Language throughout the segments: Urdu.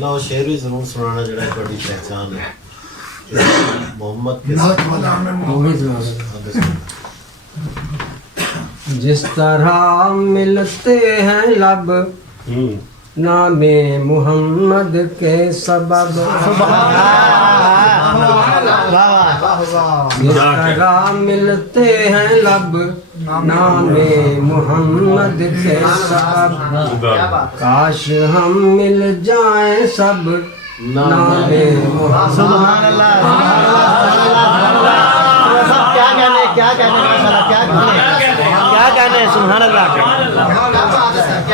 وہ شعر بھی ضرور سنانا جڑا بڑی پہچان ہے محمد کے جس طرح ملتے ہیں لب نام محمد کے سبب، جس طرح ملتے ہیں لب نام محمد کے سبب، کاش ہم مل جائیں سب نام محمد۔ سبحان اللہ، کیا کہنے کیا کہنے سبحان اللہ،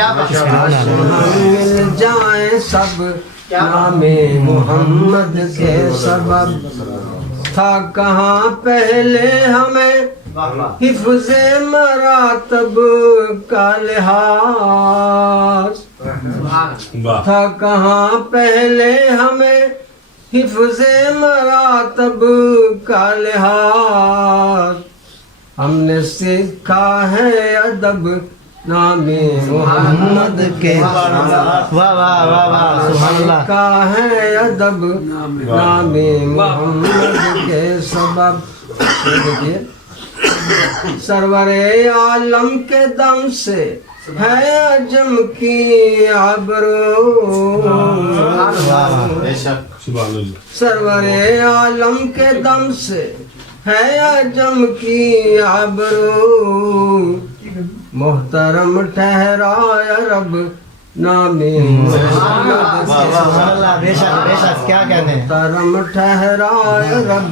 کاش ہم مل جائیں سب نام محمد کے سبب، تھا کہاں پہلے ہمیں حفظ مراتب کا لحاظ، تھا کہاں پہلے ہمیں حفظ مراتب کا لحاظ، ہم نے سیکھا ہے ادب نام محمد کے سبب، سیکھا ہے ادب نام محمد کے سبب۔ دیکھیے سرور عالم کے دم سے ہے عجم کی آبرو، سرور عالم کے دم سے ہے عجم کی آبرو، محترم ٹھہرایا رب نام محمد بے شک کیا کہنے، محترم ٹھہرایا رب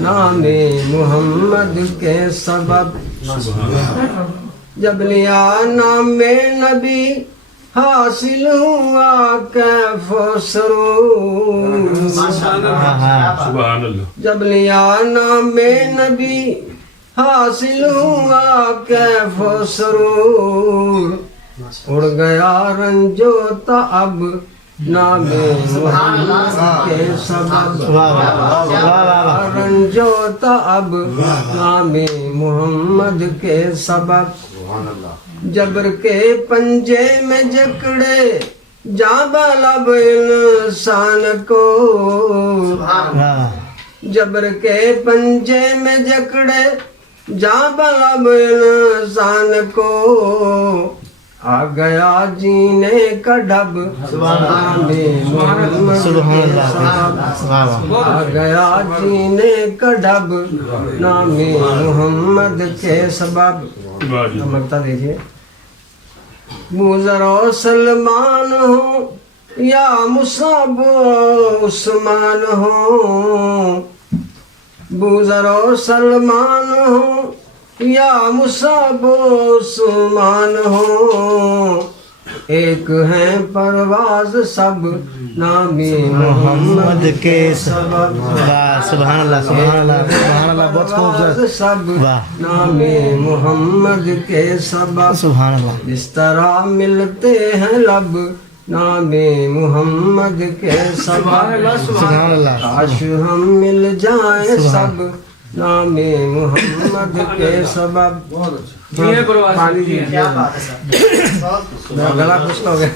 نام محمد کے سبب، جب لیا نام نبی حاصل ہوا کیف و سرور، جب لیا نام نبی حاصل ہوا کیف و سرور، اڑ گیا رنجو تعب نام محمد کے سبب، رنجو تعب نام محمد کے سبب، جبر کے پنجے میں جکڑے جاں بلب انسان کو، جبر کے پنجے میں جکڑے جاں بلب انسان کو، آ گیا جینے کا ڈھب نام محمد کے سبب، آ گیا جینے کا ڈھب نام محمد کے سبب۔ مرتا دیکھیے، موذر و سلمان ہوں یا مصعب و عثمان ہوں، بوذر و سلمان ہوں یا مصعب و عثمان ہوں، ایک ہیں پرواز سب نام محمد کے سبب، سبحان اللہ سبحان اللہ سبحان اللہ، بہت خوبصورت، سب نام محمد کے سبب، سبحان اللہ، جس طرح ملتے ہیں لب نام محمد کے سبب، سبحان اللہ، کاش ہم مل جائیں سب نام محمد کے سبب۔ پانی دیجیے، میرا گلا خشک ہو گیا۔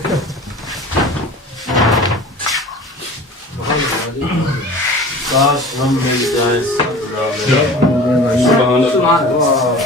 کاش ہم مل جائیں سب نام سبحان اللہ۔